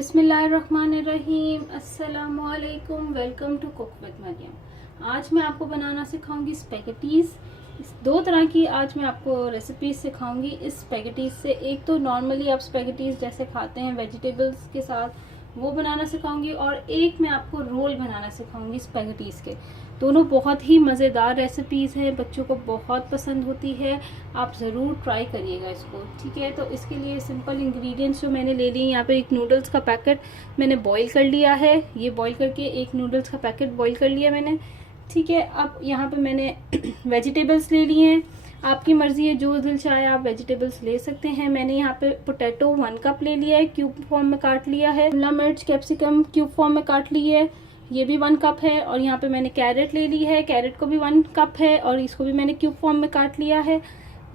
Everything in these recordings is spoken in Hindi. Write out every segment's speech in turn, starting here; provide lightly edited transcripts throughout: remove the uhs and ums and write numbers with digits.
बिस्मिल्लाहिर्रहमानिर्रहीम, अस्सलामुअलैकुम, welcome to cook with Mariam. आज मैं आपको बनाना सिखाऊंगी स्पैगेटीज़। दो तरह की आज मैं आपको रेसिपीज सिखाऊंगी इस स्पैगेटीज़ से। एक तो नॉर्मली आप स्पैगेटीज़ जैसे खाते हैं वेजिटेबल्स के साथ, वो बनाना सिखाऊंगी, और एक मैं आपको रोल बनाना सिखाऊंगी स्पैगेटीज़ के। दोनों बहुत ही मज़ेदार रेसिपीज़ हैं, बच्चों को बहुत पसंद होती है। आप ज़रूर ट्राई करिएगा इसको, ठीक है। तो इसके लिए सिंपल इंग्रेडिएंट्स जो मैंने ले लिए, यहाँ पे एक नूडल्स का पैकेट मैंने बॉईल कर लिया है। ये बॉईल करके एक नूडल्स का पैकेट बॉईल कर लिया मैंने, ठीक है। अब यहाँ पे मैंने वेजिटेबल्स ले लिए हैं। आपकी मर्जी है, जो दिल चाहे आप वेजिटेबल्स ले सकते हैं। मैंने यहाँ पे पोटैटो 1 कप ले लिया है, क्यूब फॉर्म में काट लिया है। शिमला मिर्च कैप्सिकम क्यूब फॉर्म में काट ली है, ये भी 1 कप है। और यहाँ पे मैंने कैरेट ले ली है, कैरेट को भी 1 कप है और इसको भी मैंने क्यूब फॉर्म में काट लिया है।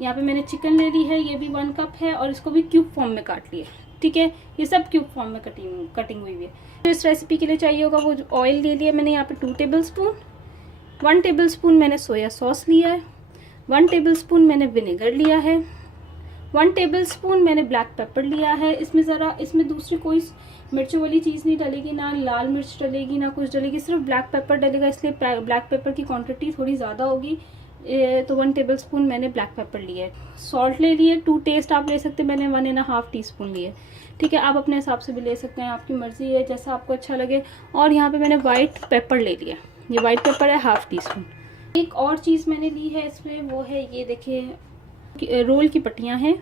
यहाँ पे मैंने चिकन ले ली है, ये भी 1 कप है और इसको भी क्यूब फॉर्म में काट लिया, ठीक है। ये सब क्यूब फॉर्म में कटिंग हुई है। तो इस रेसिपी के लिए चाहिए होगा वो ऑयल ले लिया मैंने यहाँ पे 2 टेबल स्पून। 1 टेबल स्पून मैंने सोया सॉस लिया है। 1 टेबल स्पून मैंने विनेगर लिया है। 1 टेबल स्पून मैंने ब्लैक पेपर लिया है। इसमें दूसरी कोई मिर्चों वाली चीज़ नहीं डलेगी, ना लाल मिर्च डलेगी ना कुछ डलेगी, सिर्फ ब्लैक पेपर डलेगा, इसलिए ब्लैक पेपर की क्वांटिटी थोड़ी ज़्यादा होगी। तो 1 टेबल स्पून मैंने ब्लैक पेपर लिया है। सॉल्ट ले लिए, 2 टेस्ट आप ले सकते हैं, मैंने 1.5 टीस्पून लिए, ठीक है। आप अपने हिसाब से भी ले सकते हैं, आपकी मर्जी है, जैसा आपको अच्छा लगे। और यहाँ पे मैंने वाइट पेपर ले लिया, ये वाइट पेपर है 1/2 टीस्पून। एक और चीज़ मैंने ली है इसमें, वो है ये देखिए रोल की पट्टियाँ हैं,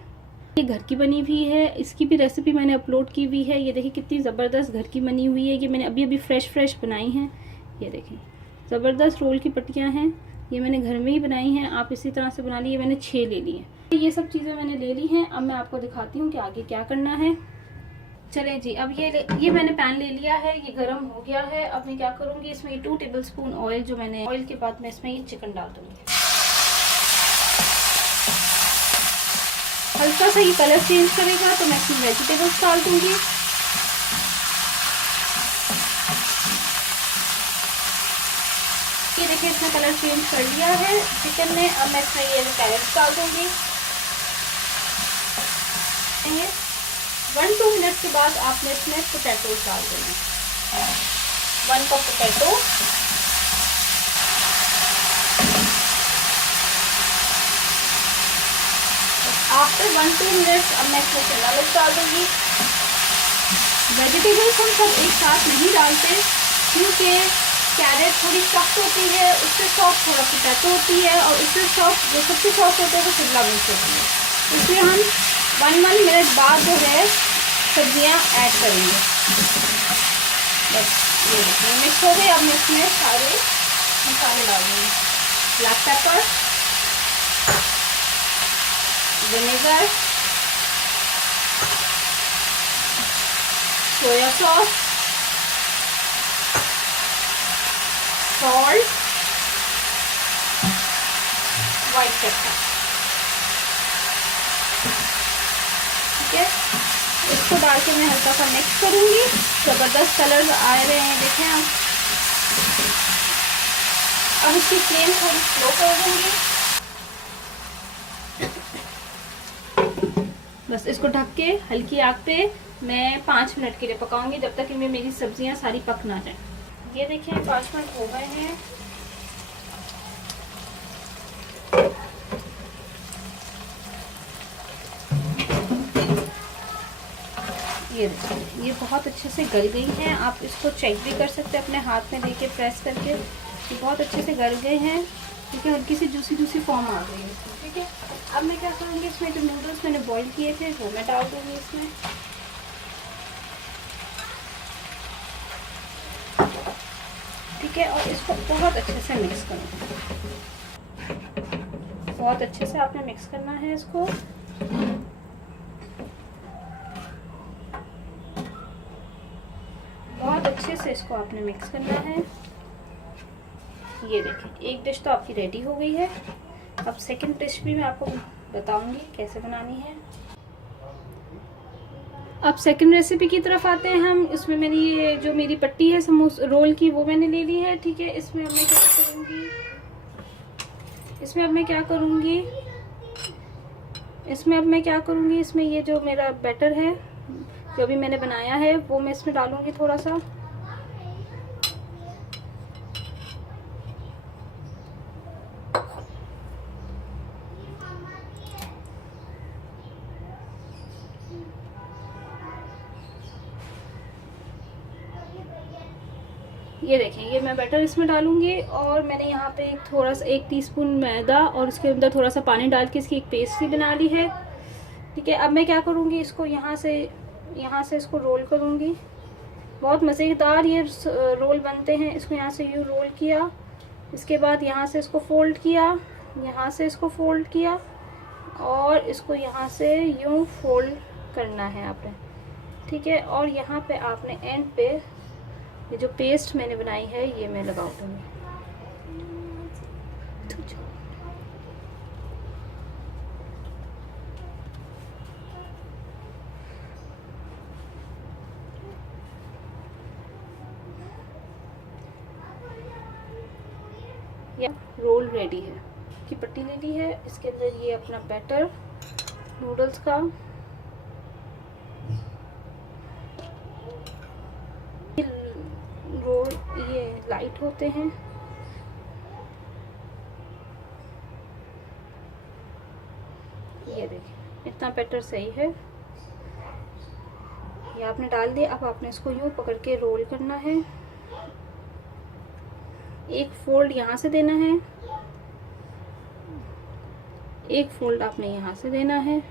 ये घर की बनी हुई है। इसकी भी रेसिपी मैंने अपलोड की हुई है। ये देखिए कितनी ज़बरदस्त घर की बनी हुई है। ये मैंने अभी फ्रेश बनाई हैं। ये देखिए ज़बरदस्त रोल की पट्टियाँ हैं, ये मैंने घर में ही बनाई हैं। आप इसी तरह से बना ली। मैंने 6 ले ली हैं। ये सब चीज़ें मैंने ले ली हैं। अब मैं आपको दिखाती हूँ कि आगे क्या करना है। चलें जी, अब ये मैंने पैन ले लिया है, ये गर्म हो गया है। अब मैं क्या करूँगी, इसमें 2 टेबल स्पून ऑयल जो मैंने ऑयल के बाद मैं इसमें ये चिकन डाल दूँगी। हल्का सा ये कलर चेंज करेगा तो मैं इसमें वेजिटेबल्स डाल दूँगी। ये देखिए इसने कलर चेंज कर लिया है चिकन ने। अब मैं इसमें ये कैरेट्स डाल दूँगी। 1-2 मिनट के बाद आपने इसमें पोटैटोज डाल देना। 1 कप पोटैटो, आफ्टर 1-2 मिनट्स अब मैं इसमें शिमला मिर्च डाल दूँगी। वेजिटेबल्स हम सब एक साथ नहीं डालते क्योंकि कैरेट थोड़ी सॉफ्ट होती है, उससे सॉफ्ट थोड़ा पोटैटो होती है, और उससे सॉफ्ट जो सबसे सॉफ्ट होते हैं वो शिमला मिर्च होती है। इसलिए हम 1 मिनट बाद जो है सब्जियां ऐड करेंगे। बस ये मिक्स हो गए। अब मैं इसमें सारे मसाले डाल दूँगी। Black pepper, vinegar, soya sauce, salt, white paper, ठीक है। इसको डाल के मैं हल्का सा मिक्स करूँगी। ज़बरदस्त कलर आ रहे हैं, देखें आप। अब इसकी फ्लेम थोड़ी स्लो कर दूँगी। बस इसको ढक के हल्की आग पे मैं 5 मिनट के लिए पकाऊंगी, जब तक कि मेरी सब्जियां सारी पक ना जाए। ये देखिए 5 मिनट हो गए हैं। ये देखिए ये बहुत अच्छे से गल गई हैं। आप इसको चेक भी कर सकते हैं अपने हाथ में लेके प्रेस करके। ये बहुत अच्छे से गल गए हैं, ठीक है। हल्की सी जूसी फॉर्म आ गई है, ठीक है। अब मैं क्या करूँगी, इसमें जो नूडल्स मैंने बॉईल किए थे वो मैं डाल दूँगी इसमें, ठीक है। और इसको बहुत अच्छे से मिक्स करूँगी। बहुत अच्छे से आपने मिक्स करना है इसको। बहुत अच्छे से इसको आपने मिक्स करना है। ये देखिए एक डिश तो आपकी रेडी हो गई है। अब सेकंड डिश भी मैं आपको बताऊंगी कैसे बनानी है। अब सेकंड रेसिपी की तरफ आते हैं हम। इसमें मेरी पट्टी है समोसा रोल की, वो मैंने ले ली है, ठीक है। इसमें अब मैं क्या करूँगी, इसमें ये जो मेरा बैटर है जो भी मैंने बनाया है वो मैं इसमें डालूंगी थोड़ा सा। ये देखें, ये मैं बैटर इसमें डालूंगी और मैंने यहाँ पे थोड़ा सा 1 टीस्पून मैदा और इसके अंदर थोड़ा सा पानी डाल के इसकी एक पेस्ट सी बना ली है। ठीक है, अब मैं क्या करूँगी, इसको यहाँ से इसको रोल करूँगी। बहुत मज़ेदार ये रोल बनते हैं। इसको यहाँ से यूँ रोल किया, इसके बाद यहाँ से इसको फोल्ड किया, यहाँ से इसको फोल्ड किया और इसको यहाँ से यूँ फोल्ड करना है आपने। ठीक है, और यहाँ पे आपने एंड पे ये जो पेस्ट मैंने बनाई है ये मैं लगा दूँगी। या रोल रेडी है की पट्टी ले ली है। इसके अंदर ये अपना बैटर नूडल्स का रोल ये लाइट होते हैं। ये देखिए इतना बैटर सही है, ये आपने डाल दिया। अब आपने इसको यूँ पकड़ के रोल करना है। एक फोल्ड यहाँ से देना है, एक फोल्ड आपने यहाँ से देना है।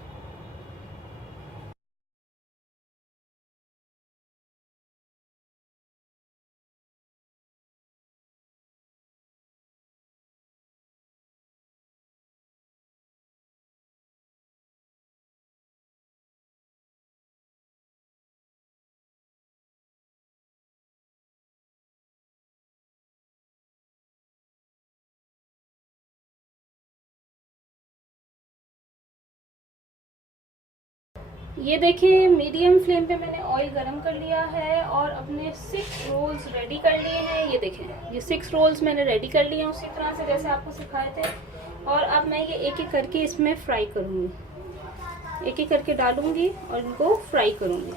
ये देखिए मीडियम फ्लेम पे मैंने ऑयल गरम कर लिया है और अपने 6 रोल्स रेडी कर लिए हैं। ये देखें, ये 6 रोल्स मैंने रेडी कर लिए हैं उसी तरह से जैसे आपको सिखाए थे। और अब मैं ये एक एक करके इसमें फ्राई करूँगी, एक एक करके डालूंगी और इनको फ्राई करूँगी।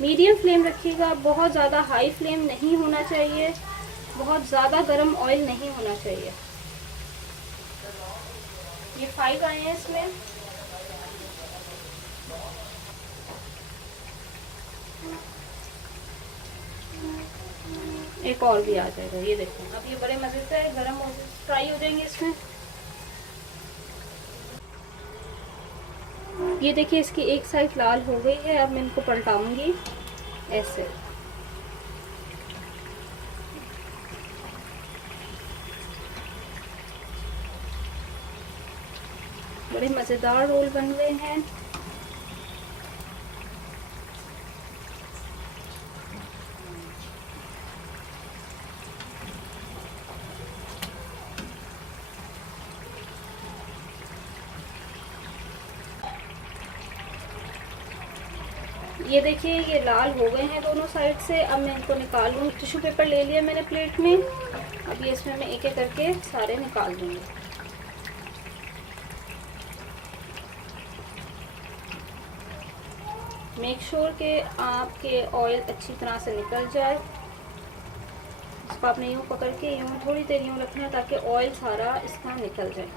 मीडियम फ्लेम रखिएगा, बहुत ज़्यादा हाई फ्लेम नहीं होना चाहिए, बहुत ज़्यादा गर्म ऑयल नहीं होना चाहिए। ये 5 आए हैं इसमें। एक और भी आ जाएगा। ये देखो अब ये बड़े मजे से गरम हो फ्राई हो जाएंगे इसमें। ये देखिए इसकी एक साइड लाल हो गई है। अब मैं इनको पलटाऊंगी ऐसे। बड़े मज़ेदार रोल बन गए हैं। ये देखिए ये लाल हो गए हैं दोनों साइड से। अब मैं इनको निकाल लूँगी। टिश्यू पेपर ले लिया मैंने प्लेट में। अब ये इसमें मैं एक एक करके सारे निकाल दूँगी। मेक श्योर कि आपके ऑयल अच्छी तरह से निकल जाए। इसको आपने यूँ पकड़ के यूँ थोड़ी देर यूँ रखना है ताकि ऑयल सारा इसका निकल जाए।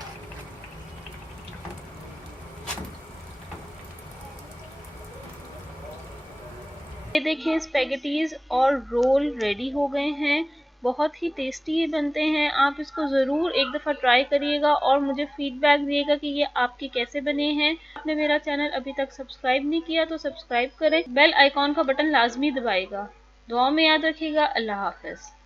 ये देखिए स्पैगेटीज और रोल रेडी हो गए हैं। बहुत ही टेस्टी बनते हैं। आप इसको ज़रूर एक दफ़ा ट्राई करिएगा और मुझे फीडबैक दिएगा कि ये आपके कैसे बने हैं। आपने मेरा चैनल अभी तक सब्सक्राइब नहीं किया तो सब्सक्राइब करें, बेल आइकॉन का बटन लाजमी दबाएगा। दुआ में याद रखिएगा। अल्लाह हाफ़िज़।